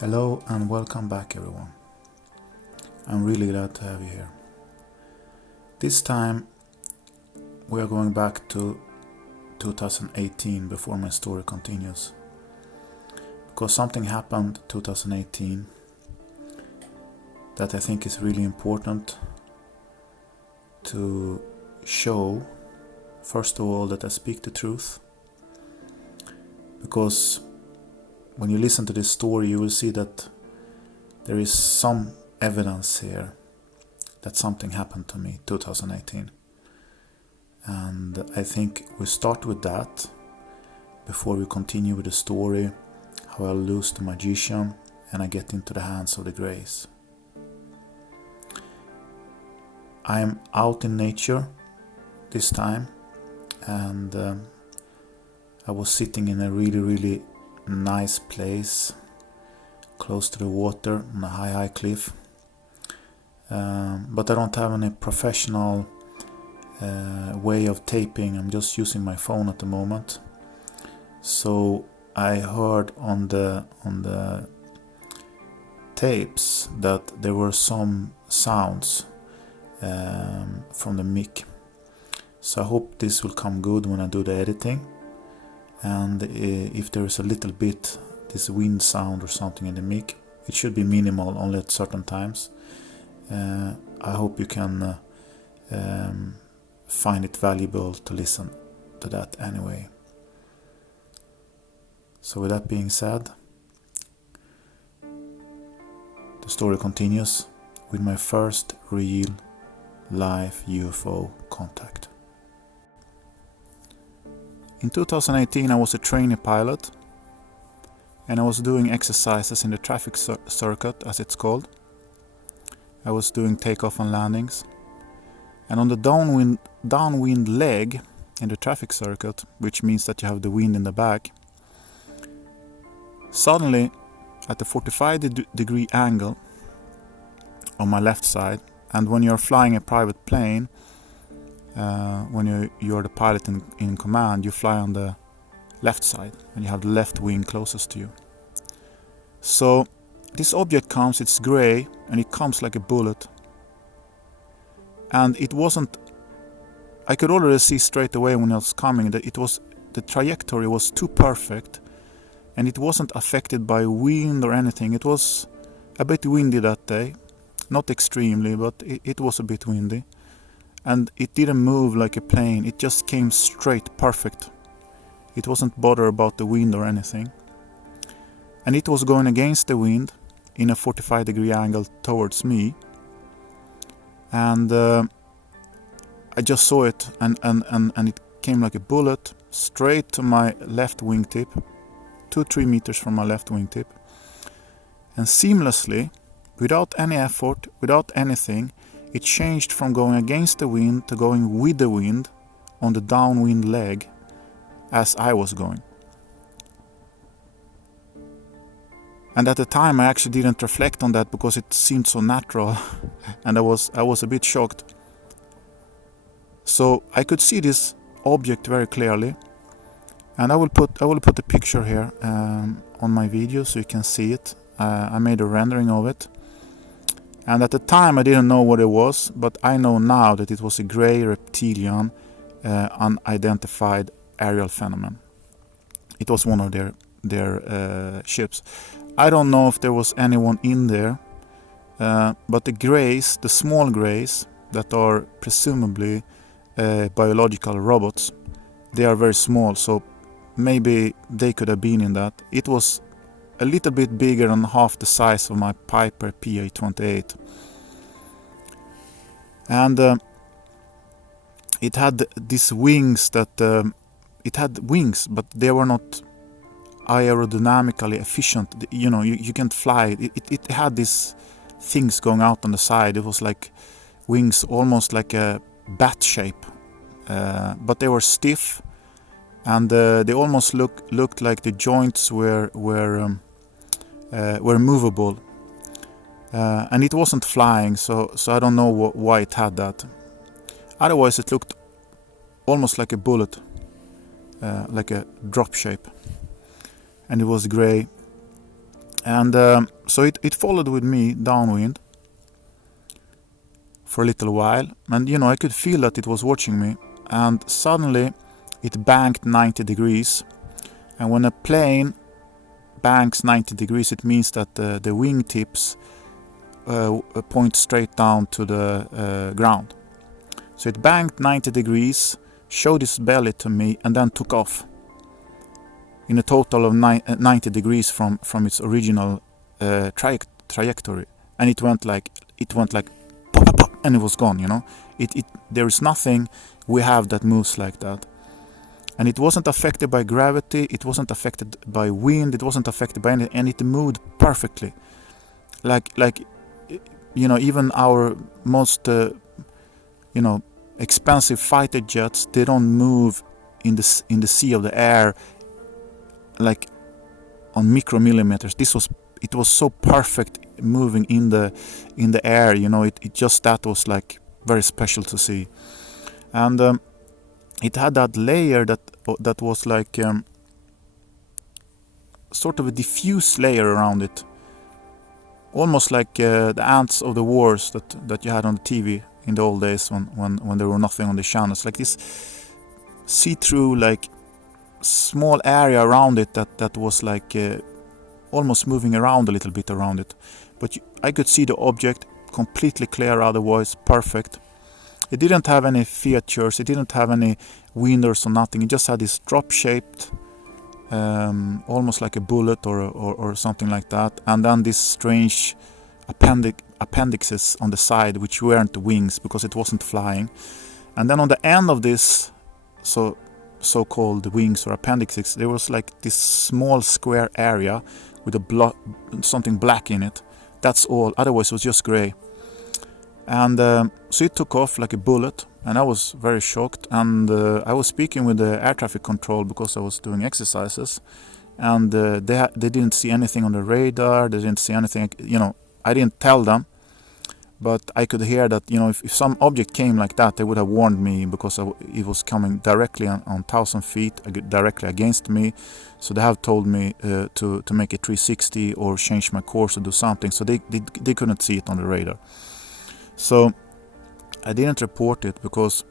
Hello and welcome back everyone. I'm really glad to have you here. This time we are going back to 2018 before my story continues. Because something happened 2018 that I think is really important to show. First of all, that I speak the truth. Because when you listen to this story, you will see that there is some evidence here that something happened to me 2018. And I think we start with that before we continue with the story, how I lose the magician and I get into the hands of the grace. I am out in nature this time, and I was sitting in a really nice place close to the water on a high cliff, but I don't have any professional way of taping. I'm just using my phone at the moment. So I heard on the tapes that there were some sounds from the mic. So I hope this will come good when I do the editing. And if there is a little bit this wind sound or something in the mic, it should be minimal, only at certain times. I hope you can find it valuable to listen to that anyway. So with that being said, the story continues with my first real live UFO contact. In 2018 I was a trainee pilot, and I was doing exercises in the traffic circuit, as it's called. I was doing takeoff and landings, and on the downwind leg in the traffic circuit, which means that you have the wind in the back, suddenly at the 45-degree angle on my left side, and when you're flying a private plane, when you're the pilot in command, you fly on the left side and you have the left wing closest to you. So this object comes, it's gray, and it comes like a bullet. And I could already see straight away when it was coming that the trajectory was too perfect, and it wasn't affected by wind or anything. It was a bit windy that day, not extremely, but it was a bit windy. And it didn't move like a plane, it just came straight, perfect. It wasn't bothered about the wind or anything. And it was going against the wind in a 45-degree angle towards me. And I just saw it, and it came like a bullet straight to my left wingtip, 2-3 meters from my left wingtip. And seamlessly, without any effort, without anything, it changed from going against the wind to going with the wind on the downwind leg as I was going. And at the time I actually didn't reflect on that because it seemed so natural and I was a bit shocked. So I could see this object very clearly, and I will put a picture here on my video so you can see it. I made a rendering of it. And at the time I didn't know what it was, but I know now that it was a grey reptilian unidentified aerial phenomenon. It was one of their ships. I don't know if there was anyone in there, but the small greys that are presumably biological robots, they are very small, so maybe they could have been in that. It was a little bit bigger than half the size of my Piper PA-28. And it had these wings it had wings, but they were not aerodynamically efficient. You can't fly it. It had these things going out on the side. It was like wings, almost like a bat shape, but they were stiff, and they almost looked like the joints were movable, and it wasn't flying, so I don't know why it had that. Otherwise it looked almost like a bullet, like a drop shape, and it was gray. And so it followed with me downwind for a little while, and I could feel that it was watching me, and suddenly it banked 90 degrees. And when a plane banks 90 degrees, it means that the wingtips point straight down to the ground. So it banked 90 degrees, showed its belly to me, and then took off in a total of 90 degrees from its original trajectory. And it went like pop, pop, pop, and it was gone. There is nothing we have that moves like that. And it wasn't affected by gravity, it wasn't affected by wind, it wasn't affected by anything, and it moved perfectly. Like even our most expensive fighter jets, they don't move in the sea of the air like on micromillimeters. It was so perfect moving in the air. That was like very special to see. And it had that layer that was like sort of a diffuse layer around it, almost like the ants of the wars that you had on the TV in the old days when there were nothing on the channels. Like this see-through, like small area around it that was like almost moving around a little bit around it. But I could see the object completely clear, otherwise perfect. It didn't have any features, it didn't have any windows or nothing. It just had this drop-shaped, almost like a bullet or something like that. And then this strange appendixes on the side, which weren't the wings because it wasn't flying. And then on the end of this so-called wings or appendixes, there was like this small square area with something black in it. That's all. Otherwise, it was just gray. And so it took off like a bullet, and I was very shocked. And I was speaking with the air traffic control because I was doing exercises, and they didn't see anything on the radar. They didn't see anything. I didn't tell them, but I could hear that if some object came like that, they would have warned me, because it was coming directly on 1,000 feet, directly against me. So they have told me to make a 360 or change my course or do something. So they couldn't see it on the radar. So I didn't report it, because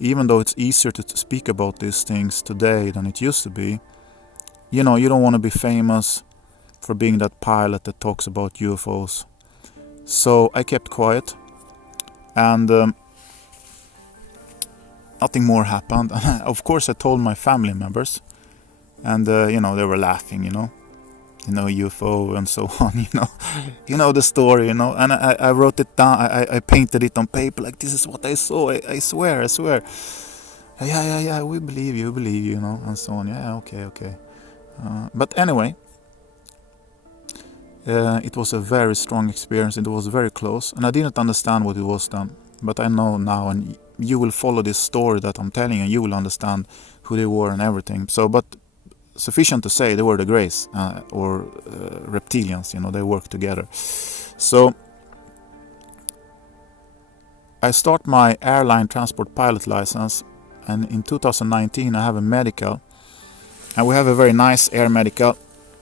even though it's easier to speak about these things today than it used to be, you don't want to be famous for being that pilot that talks about UFOs. So I kept quiet, and nothing more happened. Of course, I told my family members, and they were laughing, UFO and so on, the story, and I wrote it down. I painted it on paper, like, this is what I saw. I swear. Yeah, we believe you, and so on. Yeah, okay. But anyway, it was a very strong experience. It was very close, and I didn't understand what it was then, but I know now, and you will follow this story that I'm telling you, and you will understand who they were and everything. So, but sufficient to say, they were the Greys or reptilians. They work together. So I start my airline transport pilot license, and in 2019 I have a medical, and we have a very nice air medical,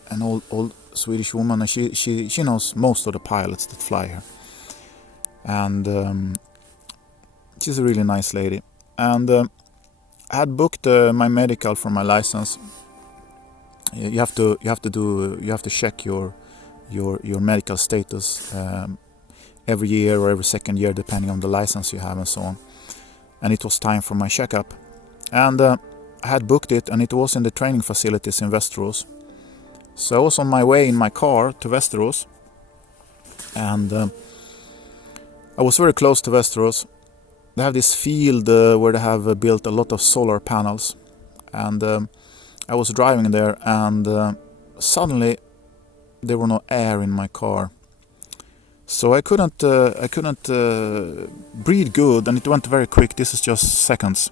an old Swedish woman, and she knows most of the pilots that fly here, and she's a really nice lady. And I had booked my medical for my license. You have to check your medical status every year or every second year, depending on the license you have and so on. And it was time for my checkup, and I had booked it, and it was in the training facilities in Västerås. So I was on my way in my car to Västerås, and I was very close to Västerås. They have this field where they have built a lot of solar panels, and I was driving there, and suddenly there were no air in my car. So I couldn't breathe good, and it went very quick. This is just seconds.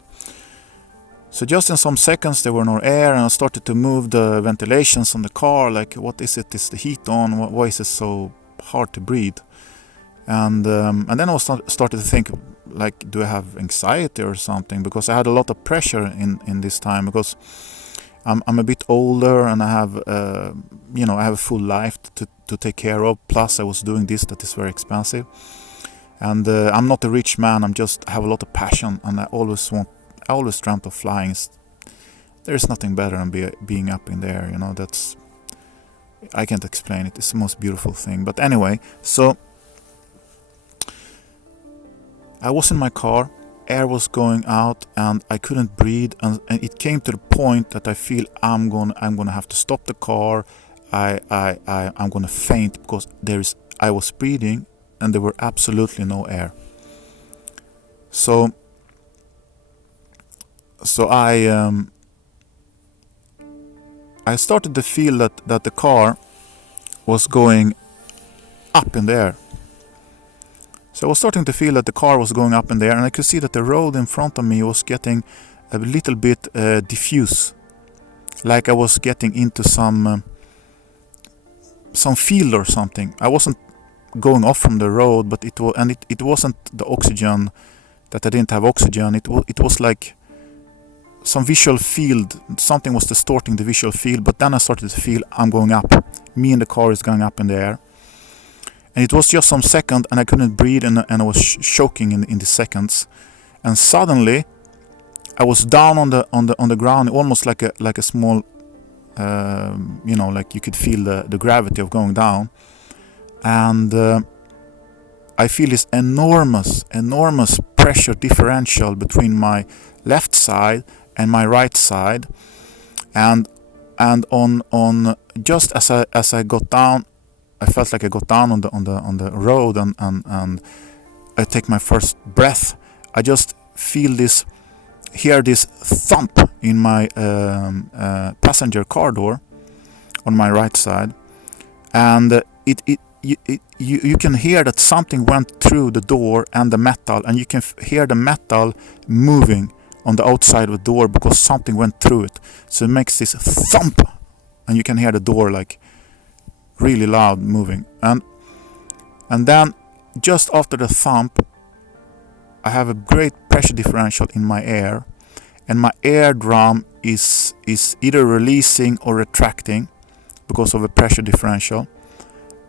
So just in some seconds there were no air, and I started to move the ventilations on the car, like, what is it? Is the heat on? Why is it so hard to breathe? And then I started to think, like, do I have anxiety or something? Because I had a lot of pressure in this time, because I'm a bit older, and I have I have a full life to take care of. Plus I was doing this that is very expensive, and I'm not a rich man. I have a lot of passion, and I always dreamt of flying. There's nothing better than being up in the air, that's, I can't explain it. It's the most beautiful thing. But anyway, so I was in my car, air was going out, and I couldn't breathe, and it came to the point that I feel I'm gonna have to stop the car. I'm gonna faint, because I was breathing and there were absolutely no air. So I started to feel that the car was going up in the air. So I was starting to feel that the car was going up in the air, and I could see that the road in front of me was getting a little bit diffuse, like I was getting into some field or something. I wasn't going off from the road, but it wasn't the oxygen, that I didn't have oxygen. It was like some visual field. Something was distorting the visual field. But then I started to feel I'm going up. Me and the car is going up in the air. And it was just some second, and I couldn't breathe, and I was choking in the seconds. And suddenly, I was down on the ground, almost like a small, like you could feel the gravity of going down. And I feel this enormous pressure differential between my left side and my right side. And on just as I got down, I felt like I got down on the road, and I take my first breath. I just hear this thump in my passenger car door on my right side, and you can hear that something went through the door and the metal, and you can hear the metal moving on the outside of the door because something went through it. So it makes this thump, and you can hear the door like really loud moving. And then just after the thump, I have a great pressure differential in my air, and my air drum is either releasing or retracting because of a pressure differential,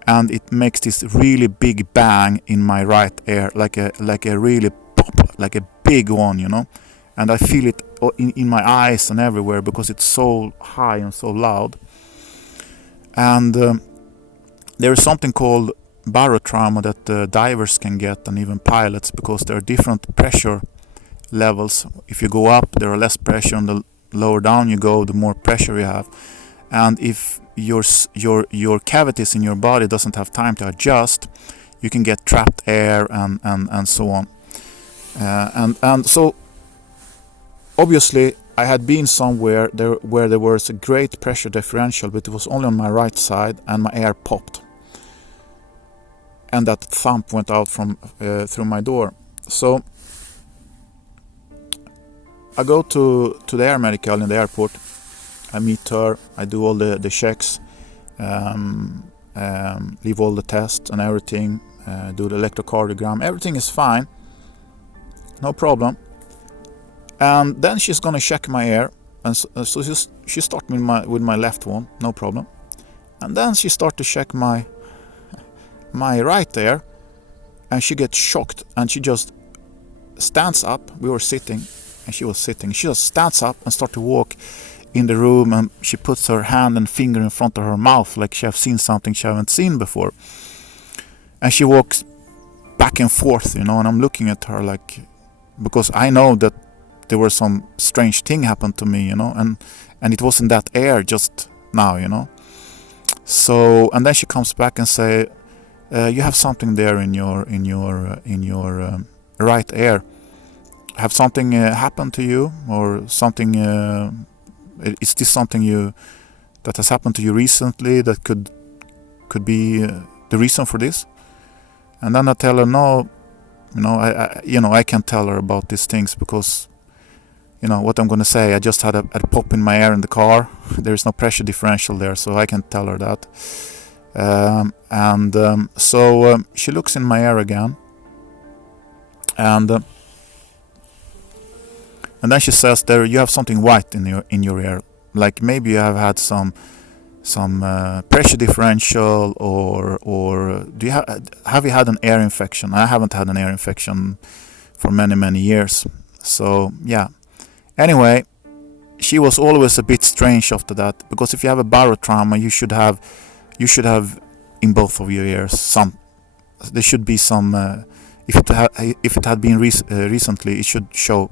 and it makes this really big bang in my right ear, like a really pop, like a big one, and I feel it in my eyes and everywhere because it's so high and so loud. And there is something called barotrauma that divers can get, and even pilots, because there are different pressure levels. If you go up, there are less pressure, and the lower down you go, the more pressure you have. And if your cavities in your body doesn't have time to adjust, you can get trapped air and so on. And so obviously I had been somewhere where there was a great pressure differential, but it was only on my right side, and my air popped, and that thump went out from through my door. So I go to the air medical in the airport. I meet her, I do all the checks, leave all the tests and everything, do the electrocardiogram. Everything is fine, no problem. And then she's gonna check my air, and so she starts with my left one, no problem. And then she starts to check my right ear, and she gets shocked, and she just stands up. We were sitting, and she was sitting. She just stands up and starts to walk in the room, and she puts her hand and finger in front of her mouth like she has seen something she haven't seen before. And she walks back and forth, and I'm looking at her like, because I know that there was some strange thing happened to me, and it wasn't that air just now, So, and then she comes back and say, you have something there in your right ear. Have something happened to you, or something? Is this something that has happened to you recently that could be the reason for this? And then I tell her, no, I can't tell her about these things because, what I'm going to say. I just had a pop in my air in the car. There is no pressure differential there, so I can't tell her that. So she looks in my ear again, and then she says, "There, you have something white in your ear, Like maybe you have had some pressure differential, or do you have you had an ear infection? I haven't had an ear infection for many years. So yeah. Anyway, she was always a bit strange after that, because if you have a barotrauma, you should have in both of your ears there should be some if it had been recently, it should show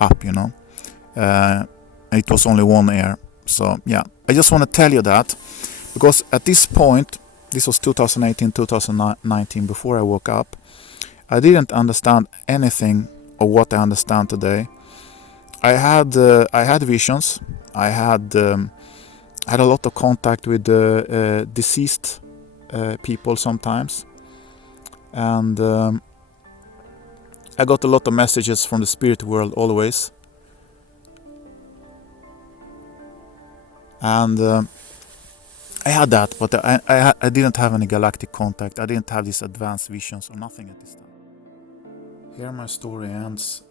up, you know. It was only one ear. So yeah, I just want to tell you that, because at this point, this was 2018, 2019, before I woke up, I didn't understand anything of what I understand today. I had visions. I had a lot of contact with deceased people sometimes, and I got a lot of messages from the spirit world always. And I had that, but I didn't have any galactic contact. I didn't have these advanced visions or nothing at this time. Here my story ends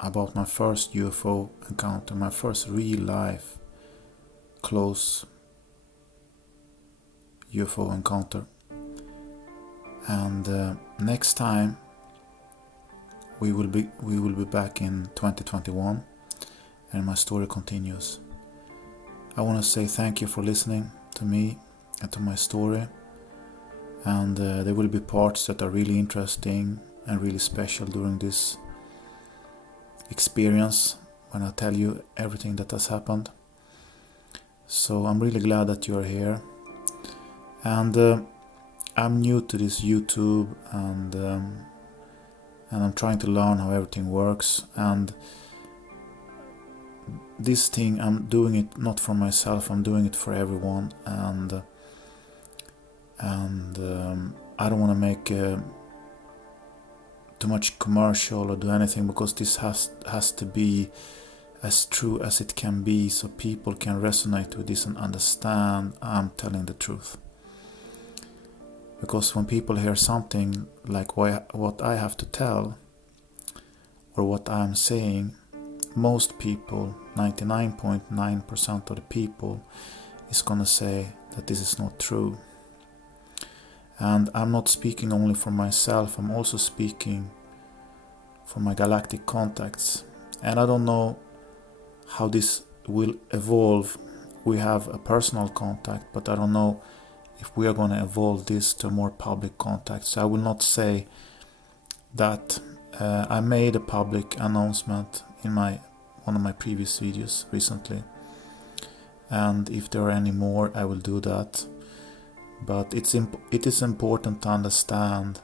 about my first UFO encounter, my first real life close UFO encounter. And next time we will be back in 2021, and my story continues. I want to say thank you for listening to me and to my story, and there will be parts that are really interesting and really special during this experience when I tell you everything that has happened. So I'm really glad that you are here, and I'm new to this YouTube, and I'm trying to learn how everything works, and this thing, I'm doing it not for myself, I'm doing it for everyone, and I don't want to make too much commercial or do anything, because this has to be as true as it can be, so people can resonate with this and understand I'm telling the truth. Because when people hear something like what I have to tell or what I'm saying, most people, 99.9% of the people, is gonna say that this is not true. And I'm not speaking only for myself, I'm also speaking for my galactic contacts. And I don't know how this will evolve. We have a personal contact, but I don't know if we are going to evolve this to more public contact. So I will not say that. I made a public announcement in one of my previous videos recently, and if there are any more, I will do that. But it is important to understand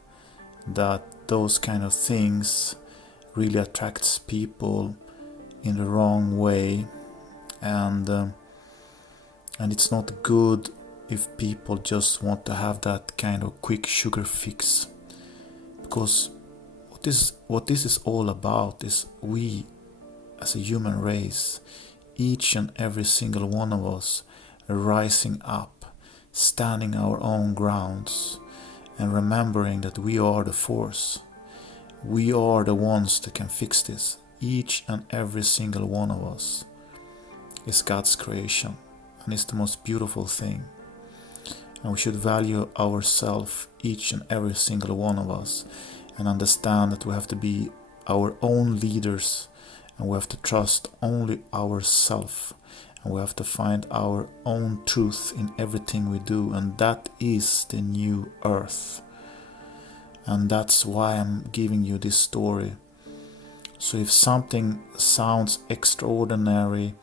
that those kind of things really attracts people in the wrong way, and it's not good if people just want to have that kind of quick sugar fix. Because what this is all about is we as a human race, each and every single one of us, rising up, standing our own grounds, and remembering that we are the force. We are the ones that can fix this. Each and every single one of us is God's creation, and it's the most beautiful thing. And we should value ourselves, each and every single one of us, and understand that we have to be our own leaders, and we have to trust only ourselves, and we have to find our own truth in everything we do, and that is the new earth. And that's why I'm giving you this story. So if something sounds extraordinary,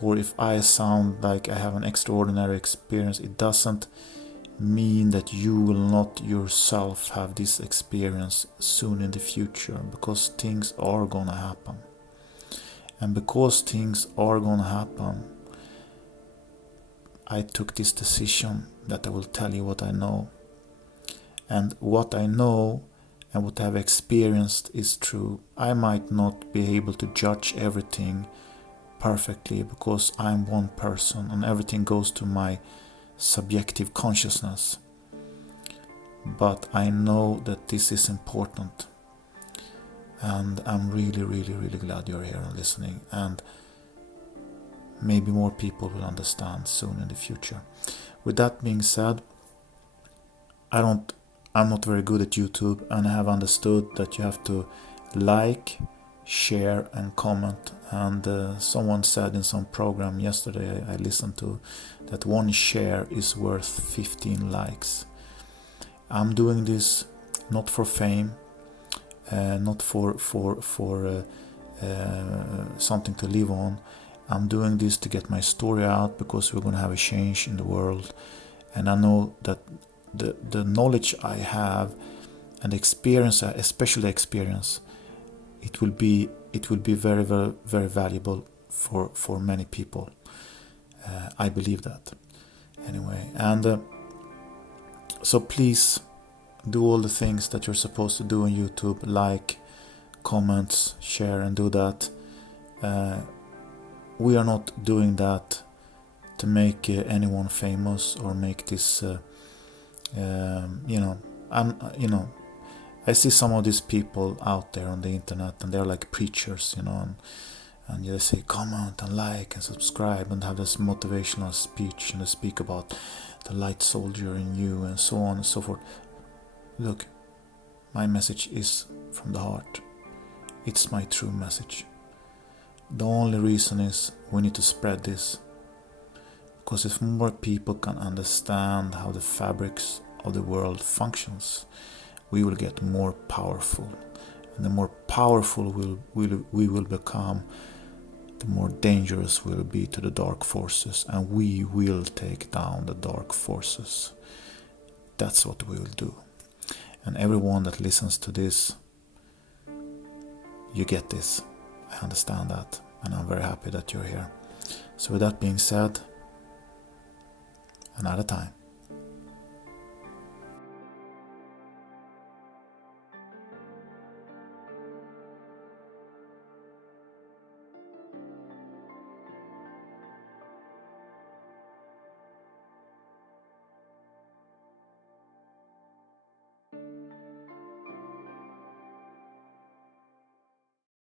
or if I sound like I have an extraordinary experience, it doesn't mean that you will not yourself have this experience soon in the future, because things are gonna happen. And because things are gonna happen, I took this decision that I will tell you what I know. And what I know and what I've experienced is true. I might not be able to judge everything perfectly, because I'm one person and everything goes to my subjective consciousness. But I know that this is important, and I'm really glad you're here and listening. And maybe more people will understand soon in the future. With that being said, I'm not very good at YouTube, and I have understood that you have to like, share and comment, and someone said in some program yesterday I listened to that one share is worth 15 likes. I'm doing this not for fame, not for something to live on. I'm doing this to get my story out, because we're going to have a change in the world, and I know that the knowledge I have and the experience, especially experience, it will be very, very, very valuable for many people. I believe that anyway. And so please do all the things that you're supposed to do on YouTube: like, comments, share, and do that. We are not doing that to make anyone famous or make this I see some of these people out there on the internet, and they're like preachers, and they say comment and like and subscribe and have this motivational speech, and they speak about the light soldier in you and so on and so forth. Look, my message is from the heart. It's my true message. The only reason is we need to spread this, because if more people can understand how the fabrics of the world functions, we will get more powerful, and the more powerful we will become, the more dangerous we'll be to the dark forces, and we will take down the dark forces. That's what we will do. And everyone that listens to this, you get this. I understand that, and I'm very happy that you're here. So with that being said, another time.